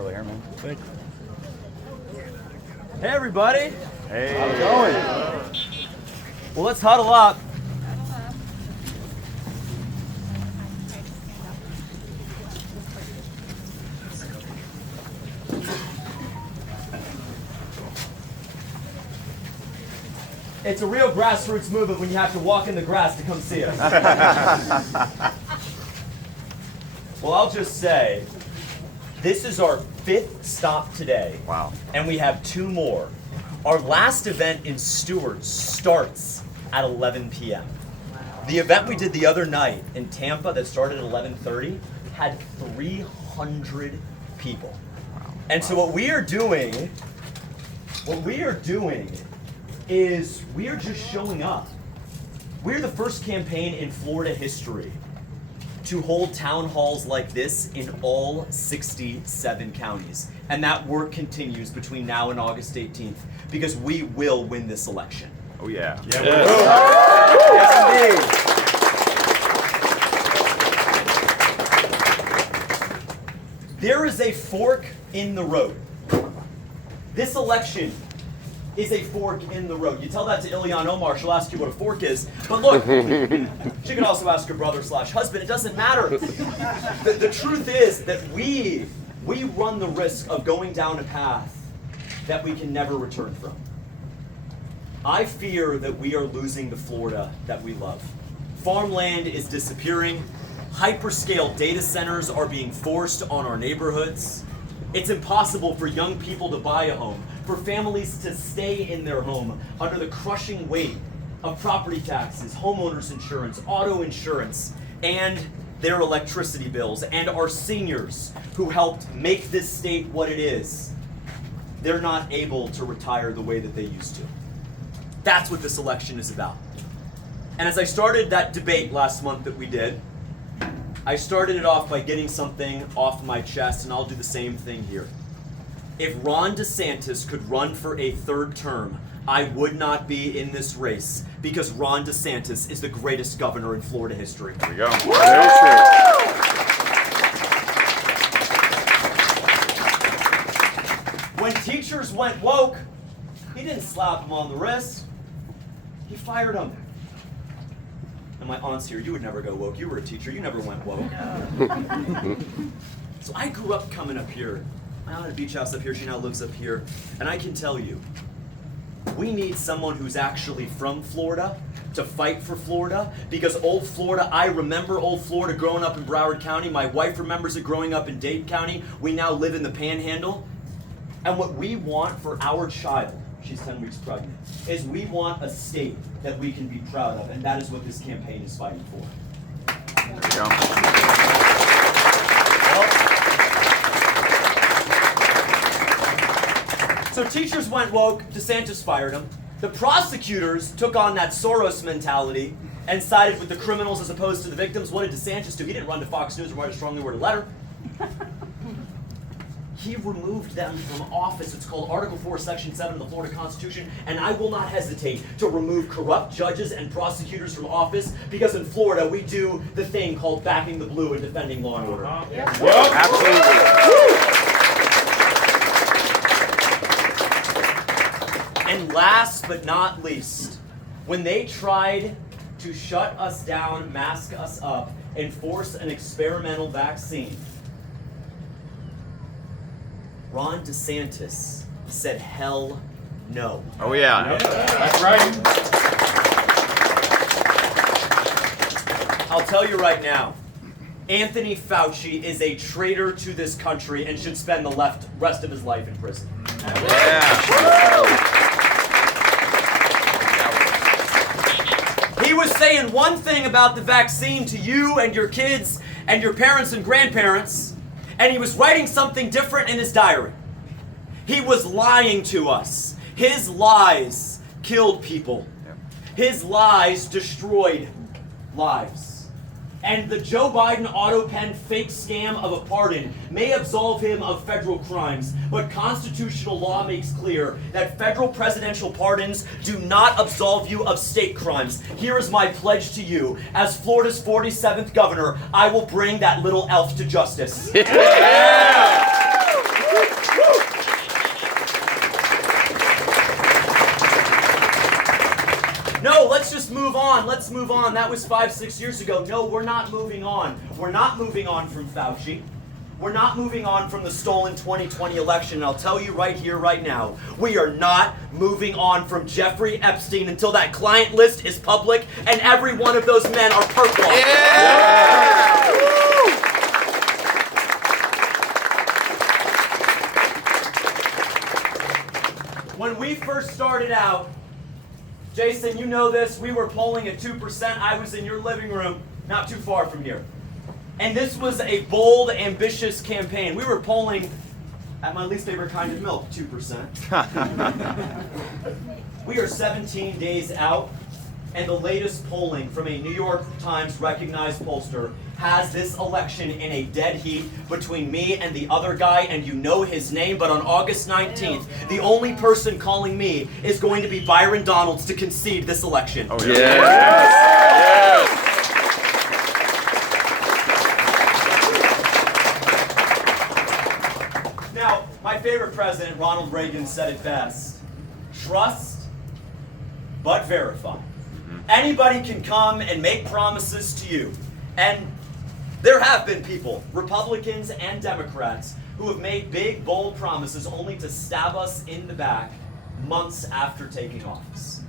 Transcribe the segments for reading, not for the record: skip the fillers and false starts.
curly hair, man. Thank you. Hey, everybody. Hey. How's it going? Well, let's huddle up. It's a real grassroots movement when you have to walk in the grass to come see us. Well, I'll just say, this is our 5th stop today. Wow. And we have 2 more. Our last event in Stewart starts at 11 p.m. The event we did the other night in Tampa that started at 11:30 had 300 people. And so what we are doing is we are just showing up. We're the first campaign in Florida history to hold town halls like this in all 67 counties. And that work continues between now and August 18th because we will win this election. Oh, yeah. Yeah. Yes, indeed. There is a fork in the road. This election is a fork in the road. You tell that to Ilhan Omar, she'll ask you what a fork is. But look, she could also ask her brother/husband. It doesn't matter. The truth is that we run the risk of going down a path that we can never return from. I fear that we are losing the Florida that we love. Farmland is disappearing. Hyperscale data centers are being forced on our neighborhoods. It's impossible for young people to buy a home, for families to stay in their home under the crushing weight of property taxes, homeowners insurance, auto insurance, and their electricity bills, and our seniors who helped make this state what it is. They're not able to retire the way that they used to. That's what this election is about. And as I started that debate last month that we did, I started it off by getting something off my chest, and I'll do the same thing here. If Ron DeSantis could run for a 3rd term, I would not be in this race because Ron DeSantis is the greatest governor in Florida history. There we go. When teachers went woke, he didn't slap them on the wrist. He fired them. And my aunt's here, you would never go woke. You were a teacher, you never went woke. So I grew up coming up here. My aunt had a beach house up here, she now lives up here. And I can tell you, we need someone who's actually from Florida to fight for Florida, because old Florida, I remember old Florida growing up in Broward County. My wife remembers it growing up in Dade County. We now live in the Panhandle. And what we want for our child, she's 10 weeks pregnant, is we want a state that we can be proud of, and that is what this campaign is fighting for. There we go. So teachers went woke, DeSantis fired them. The prosecutors took on that Soros mentality and sided with the criminals as opposed to the victims. What did DeSantis do? He didn't run to Fox News and write a strongly worded letter. He removed them from office. It's called Article 4, Section 7 of the Florida Constitution, and I will not hesitate to remove corrupt judges and prosecutors from office, because in Florida we do the thing called backing the blue and defending law and order. Yep. Absolutely. And last but not least, when they tried to shut us down, mask us up, and force an experimental vaccine, Ron DeSantis said hell no. Oh, yeah. That's right. I'll tell you right now, Anthony Fauci is a traitor to this country and should spend the rest of his life in prison. Yeah. He was saying one thing about the vaccine to you and your kids and your parents and grandparents, and he was writing something different in his diary. He was lying to us. His lies killed people. His lies destroyed lives. And the Joe Biden auto pen fake scam of a pardon may absolve him of federal crimes, but constitutional law makes clear that federal presidential pardons do not absolve you of state crimes. Here is my pledge to you. As Florida's 47th governor, I will bring that little elf to justice. Yeah. oh, let's just move on. Let's move on. That was 5-6 years ago. No, we're not moving on. We're not moving on from Fauci. We're not moving on from the stolen 2020 election. And I'll tell you right here, right now, we are not moving on from Jeffrey Epstein until that client list is public and every one of those men are purple. Yeah! When we first started out, Jason, you know this, we were polling at 2%. I was in your living room, not too far from here. And this was a bold, ambitious campaign. We were polling at my least favorite kind of milk, 2%. We are 17 days out, and the latest polling from a New York Times recognized pollster has this election in a dead heat between me and the other guy, and you know his name, but on August 19th, the only person calling me is going to be Byron Donalds to concede this election. Oh, yeah. Yes. Now, my favorite president, Ronald Reagan, said it best. Trust, but verify. Anybody can come and make promises to you. And there have been people, Republicans and Democrats, who have made big, bold promises only to stab us in the back months after taking office.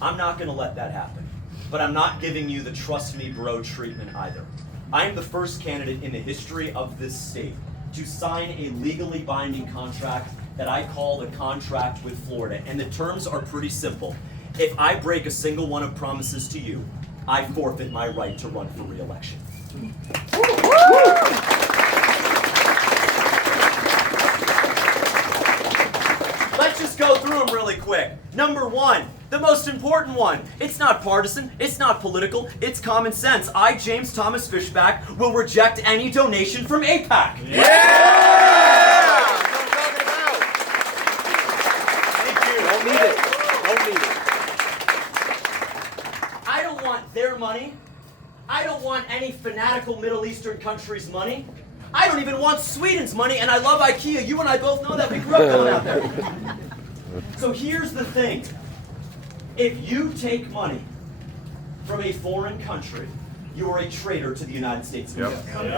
I'm not going to let that happen. But I'm not giving you the trust me bro treatment either. I am the first candidate in the history of this state to sign a legally binding contract that I call the contract with Florida. And the terms are pretty simple. If I break a single one of promises to you, I forfeit my right to run for re-election. Let's just go through them really quick. Number one, the most important one. It's not partisan, it's not political, it's common sense. I, James Thomas Fishback, will reject any donation from AIPAC. Yeah! Thank you. Don't need it. Don't need it. I don't want their money. I don't want any fanatical Middle Eastern country's money. I don't even want Sweden's money, and I love IKEA. You and I both know that. We grew up going out there. So here's the thing. If you take money from a foreign country, you are a traitor to the United States of America. Yep.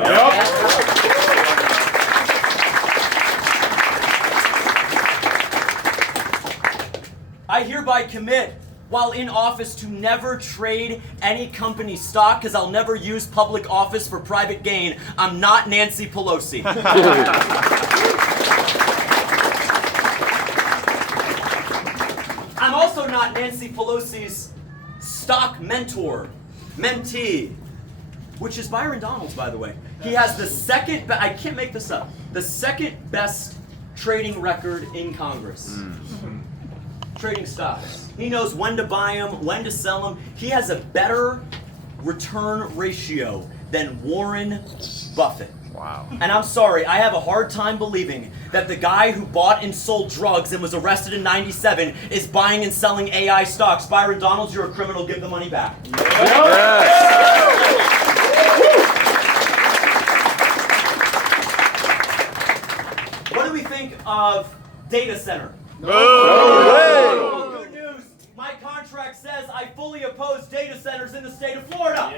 I hereby commit, while in office, to never trade any company stock because I'll never use public office for private gain. I'm not Nancy Pelosi. I'm also not Nancy Pelosi's stock mentee, which is Byron Donalds, by the way. He has the second, I can't make this up, the second best trading record in Congress. Trading stocks. He knows when to buy them, when to sell them. He has a better return ratio than Warren Buffett. Wow. And I'm sorry, I have a hard time believing that the guy who bought and sold drugs and was arrested in '97 is buying and selling AI stocks. Byron Donalds, you're a criminal, give the money back. Yes. What do we think of data center? Boom. Good news. My contract says I fully oppose data centers in the state of Florida.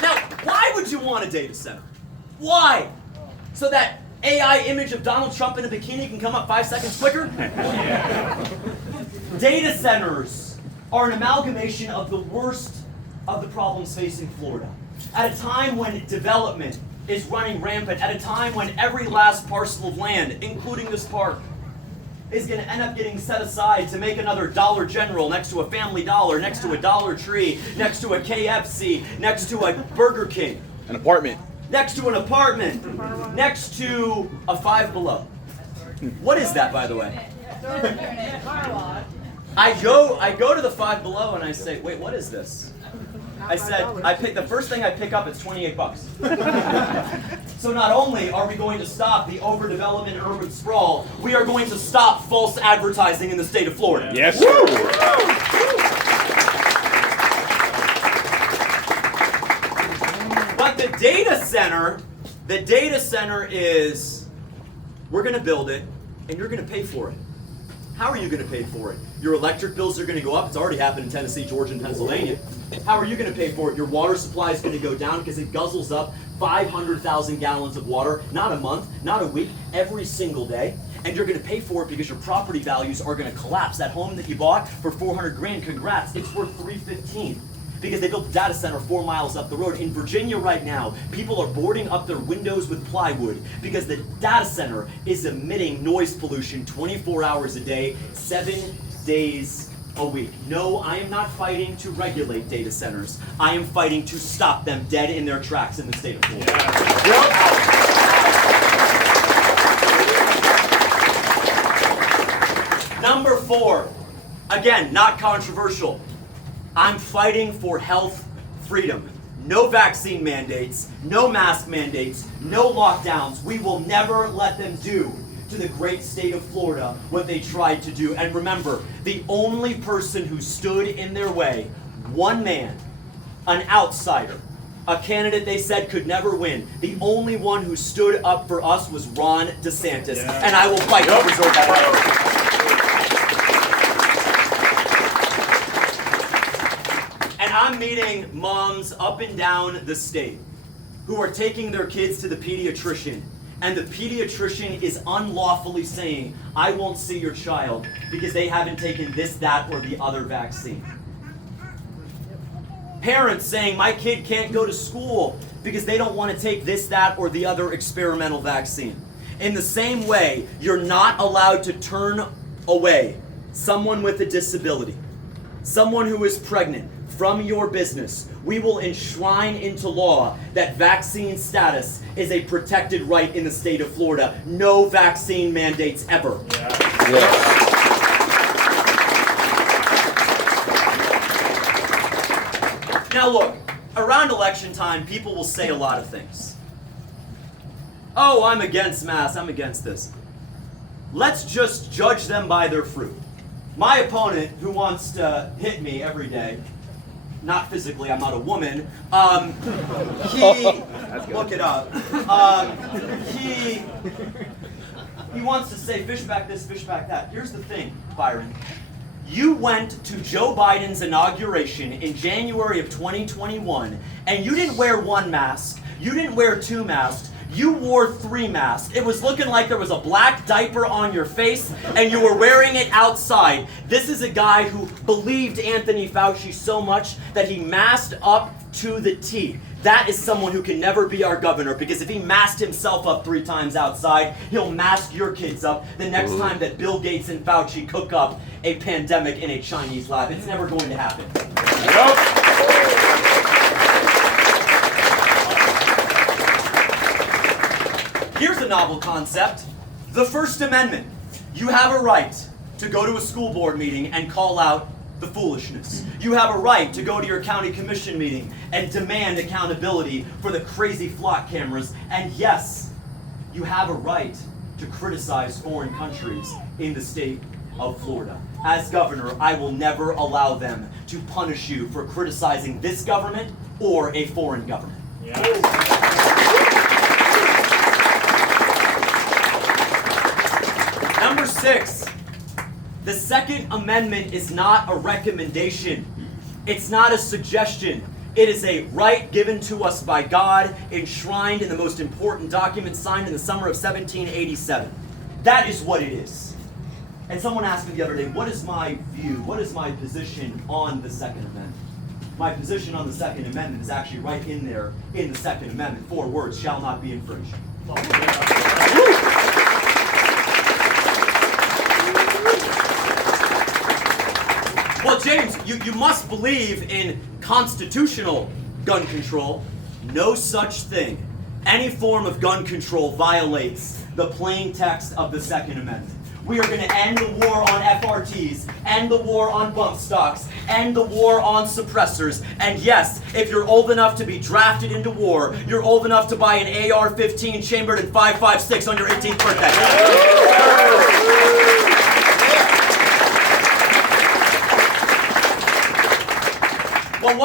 Now, why would you want a data center? Why? So that AI image of Donald Trump in a bikini can come up 5 seconds quicker? Data centers are an amalgamation of the worst of the problems facing Florida. At a time when development is running rampant, at a time when every last parcel of land, including this park, is going to end up getting set aside to make another Dollar General next to a Family Dollar, next to a Dollar Tree, next to a KFC, next to a Burger King. An apartment. Next to an apartment. Next to a Five Below. What is that, by the way? I go to the Five Below and I say, wait, what is this? I said, the first thing I pick up, it's $28. So not only are we going to stop the overdevelopment and urban sprawl, we are going to stop false advertising in the state of Florida. Yes. But the data center is, we're going to build it. and you're going to pay for it. How are you going to pay for it? Your electric bills are going to go up. It's already happened in Tennessee, Georgia, and Pennsylvania. How are you going to pay for it? Your water supply is going to go down because it guzzles up 500,000 gallons of water, not a month, not a week, every single day. And you're going to pay for it because your property values are going to collapse. That home that you bought for 400 grand, congrats, it's worth 315. Because they built a data center 4 miles up the road. In Virginia right now, people are boarding up their windows with plywood because the data center is emitting noise pollution 24 hours a day, 7 days a week. No, I am not fighting to regulate data centers. I am fighting to stop them dead in their tracks in the state of Florida. Number 4, again, not controversial. I'm fighting for health freedom. No vaccine mandates, no mask mandates, no lockdowns. We will never let them do to the great state of Florida what they tried to do. And remember, the only person who stood in their way, one man, an outsider, a candidate they said could never win, the only one who stood up for us was Ron DeSantis. Yeah. And I will fight to preserve that right. I'm meeting moms up and down the state who are taking their kids to the pediatrician, and the pediatrician is unlawfully saying, I won't see your child because they haven't taken this, that, or the other vaccine. Parents saying, my kid can't go to school because they don't want to take this, that, or the other experimental vaccine. In the same way, you're not allowed to turn away someone with a disability, someone who is pregnant, from your business. We will enshrine into law that vaccine status is a protected right in the state of Florida. No vaccine mandates ever. Now look, around election time, people will say a lot of things. Oh, I'm against masks, I'm against this. Let's just judge them by their fruit. My opponent, who wants to hit me every day, not physically, I'm not a woman. Look it up. He wants to say fishback this, fishback that. Here's the thing, Byron. You went to Joe Biden's inauguration in January of 2021, and you didn't wear 1 mask, you didn't wear 2 masks, you wore 3 masks. It was looking like there was a black diaper on your face and you were wearing it outside. This is a guy who believed Anthony Fauci so much that he masked up to the T. That is someone who can never be our governor, because if he masked himself up 3 times outside, he'll mask your kids up the next time that Bill Gates and Fauci cook up a pandemic in a Chinese lab. It's never going to happen. Here's a novel concept, the First Amendment. You have a right to go to a school board meeting and call out the foolishness. You have a right to go to your county commission meeting and demand accountability for the crazy flock cameras. And yes, you have a right to criticize foreign countries in the state of Florida. As governor, I will never allow them to punish you for criticizing this government or a foreign government. Number 6, the Second Amendment is not a recommendation. It's not a suggestion. It is a right given to us by God, enshrined in the most important document signed in the summer of 1787. That is what it is. And someone asked me the other day, what is my view, what is my position on the Second Amendment? My position on the Second Amendment is actually right in there in the Second Amendment. 4 words, shall not be infringed. Well, James, you must believe in constitutional gun control. No such thing. Any form of gun control violates the plain text of the Second Amendment. We are going to end the war on FRTs, end the war on bump stocks, end the war on suppressors. And yes, if you're old enough to be drafted into war, you're old enough to buy an AR-15 chambered in .556 on your 18th birthday. Well,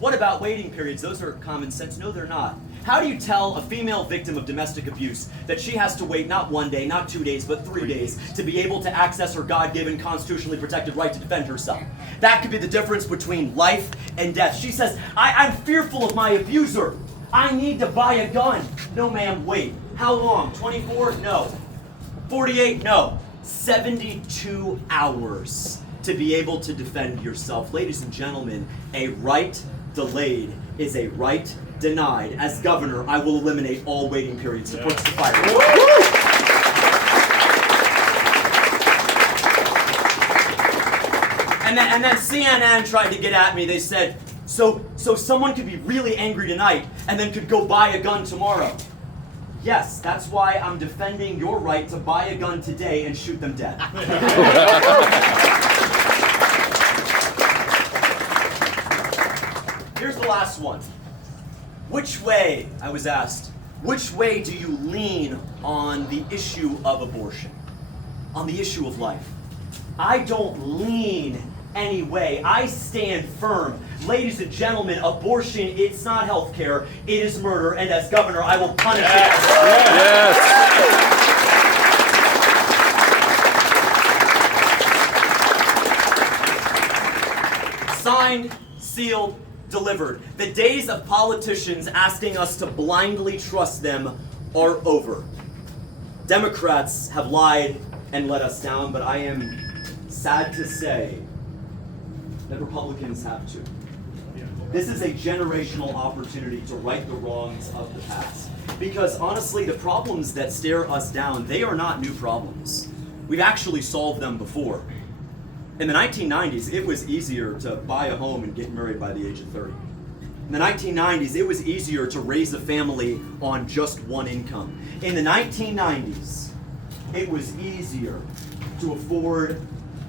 what about waiting periods? Those are common sense. No, they're not. How do you tell a female victim of domestic abuse that she has to wait not 1 day, not 2 days, but 3 days to be able to access her God-given, constitutionally protected right to defend herself? That could be the difference between life and death. She says, I'm fearful of my abuser. I need to buy a gun. No, ma'am, wait. How long? 24? No. 48? No. 72 hours to be able to defend yourself. Ladies and gentlemen, a right delayed is a right denied. As governor, I will eliminate all waiting periods to put the fire. And then CNN tried to get at me. They said, so someone could be really angry tonight and then could go buy a gun tomorrow. Yes, that's why I'm defending your right to buy a gun today and shoot them dead. Here's the last one. Which way, I was asked, which way do you lean on the issue of abortion? On the issue of life? I don't lean any way. I stand firm. Ladies and gentlemen, abortion, it's not health care, it is murder, and as governor, I will punish it. Yes. Signed, sealed, delivered. The days of politicians asking us to blindly trust them are over. Democrats have lied and let us down, but I am sad to say that Republicans have too. This is a generational opportunity to right the wrongs of the past. Because honestly, the problems that stare us down, they are not new problems. We've actually solved them before. In the 1990s, it was easier to buy a home and get married by the age of 30. In the 1990s, it was easier to raise a family on just one income. In the 1990s, it was easier to afford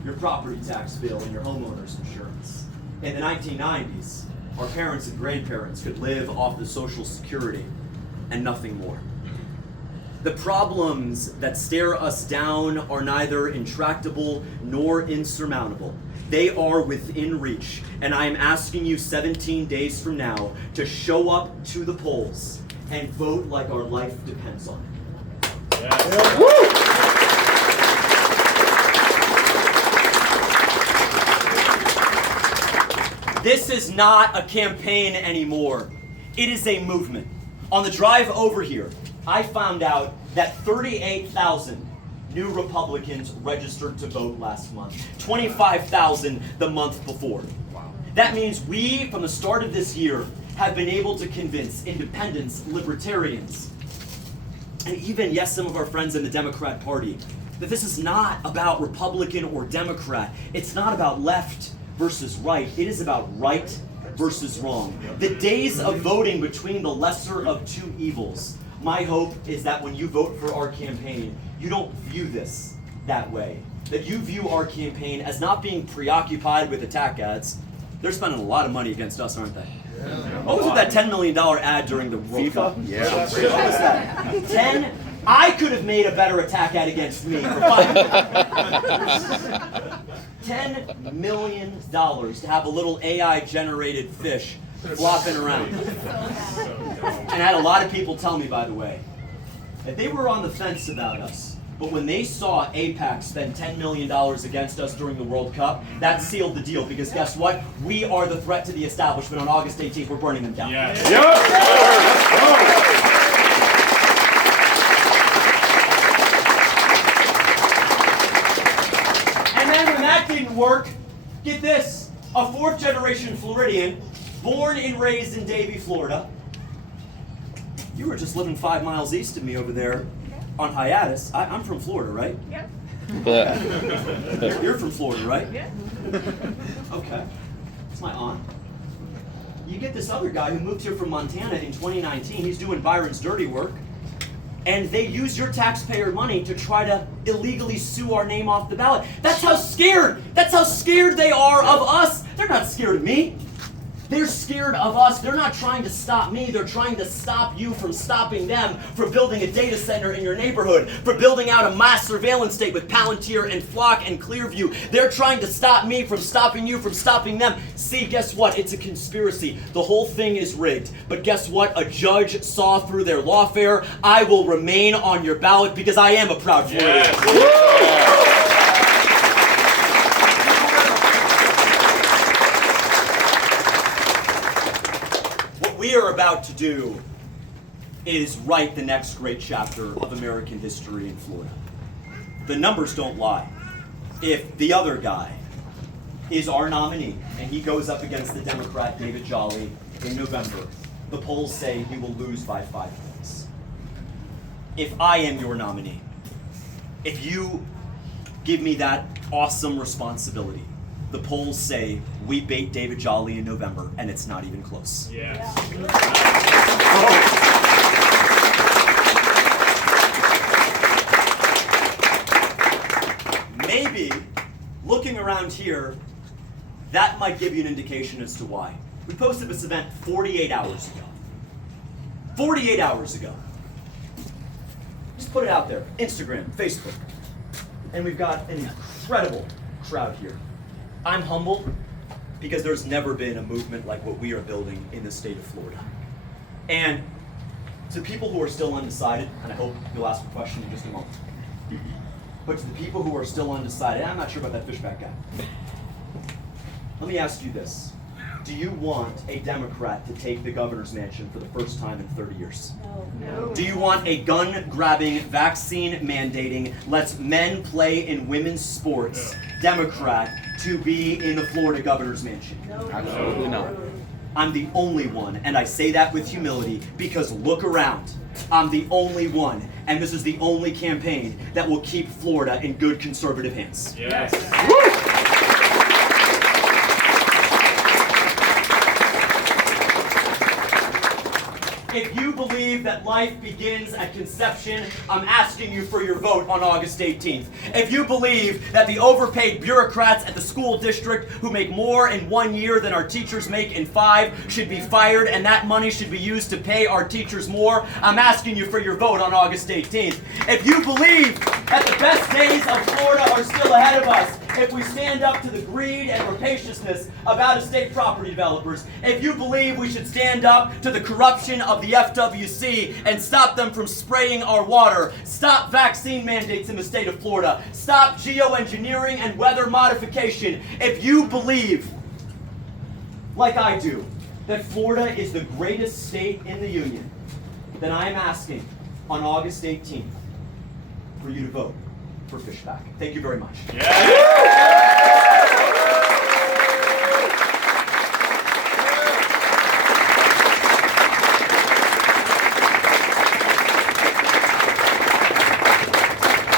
your property tax bill and your homeowner's insurance. In the 1990s, our parents and grandparents could live off the Social Security and nothing more. The problems that stare us down are neither intractable nor insurmountable. They are within reach, and I am asking you 17 days from now to show up to the polls and vote like our life depends on it. Yes. This is not a campaign anymore. It is a movement. On the drive over here, I found out that 38,000 new Republicans registered to vote last month. 25,000 the month before. Wow. That means we, from the start of this year, have been able to convince independents, libertarians, and even, yes, some of our friends in the Democrat Party, that this is not about Republican or Democrat. It's not about left versus right. It is about right versus wrong. The days of voting between the lesser of two evils. My hope is that when you vote for our campaign, you don't view this that way. That you view our campaign as not being preoccupied with attack ads. They're spending a lot of money against us, aren't they? What was with that $10 million ad during the World Cup? Yeah. What was that? 10? I could have made a better attack ad against me for $10 million to have a little AI-generated fish flopping around. And I had a lot of people tell me, by the way, that they were on the fence about us. But when they saw AIPAC spend $10 million against us during the World Cup, that sealed the deal. Because guess what? We are the threat to the establishment. On August 18th, we're burning them down. Yes. And then when that didn't work, get this. A fourth-generation Floridian, born and raised in Davie, Florida. You were just living 5 miles east of me over there on hiatus. I'm from Florida, right? Yeah. You're from Florida, right? Yeah. Okay. It's my aunt. You get this other guy who moved here from Montana in 2019. He's doing Byron's dirty work. And they use your taxpayer money to try to illegally sue our name off the ballot. That's how scared they are of us. They're not scared of me. They're scared of us. They're not trying to stop me. They're trying to stop you from stopping them, from building a data center in your neighborhood, for building out a mass surveillance state with Palantir and Flock and Clearview. They're trying to stop me from stopping you from stopping them. See, guess what? It's a conspiracy. The whole thing is rigged. But guess what? A judge saw through their lawfare. I will remain on your ballot because I am a proud Floridian. What we are about to do is write the next great chapter of American history in Florida. The numbers don't lie. If the other guy is our nominee and he goes up against the Democrat David Jolly in November, the polls say he will lose by 5 points. If I am your nominee, if you give me that awesome responsibility, the polls say we bait David Jolly in November, and it's not even close. Yes. Maybe, looking around here, that might give you an indication as to why. We posted this event 48 hours ago. 48 hours ago. Just put it out there. Instagram, Facebook. And we've got an incredible crowd here. I'm humbled because there's never been a movement like what we are building in the state of Florida. And to people who are still undecided, and I hope you'll ask a question in just a moment, but to the people who are still undecided, I'm not sure about that Fishback guy. Let me ask you this. Do you want a Democrat to take the governor's mansion for the first time in 30 years? No. Do you want a gun-grabbing, vaccine-mandating, lets men play in women's sports Democrat to be in the Florida governor's mansion? No. Absolutely not. I'm the only one, and I say that with humility because look around. I'm the only one, and this is the only campaign that will keep Florida in good conservative hands. Yes. If you believe that life begins at conception, I'm asking you for your vote on August 18th. If you believe that the overpaid bureaucrats at the school district who make more in 1 year than our teachers make in 5 should be fired and that money should be used to pay our teachers more, I'm asking you for your vote on August 18th. If you believe that the best days of Florida are still ahead of us, if we stand up to the greed and rapaciousness of out-of-state property developers, if you believe we should stand up to the corruption of the FWC and stop them from spraying our water, stop vaccine mandates in the state of Florida, stop geoengineering and weather modification, if you believe, like I do, that Florida is the greatest state in the union, then I am asking on August 18th for you to vote for Fishback. Thank you very much. Yes.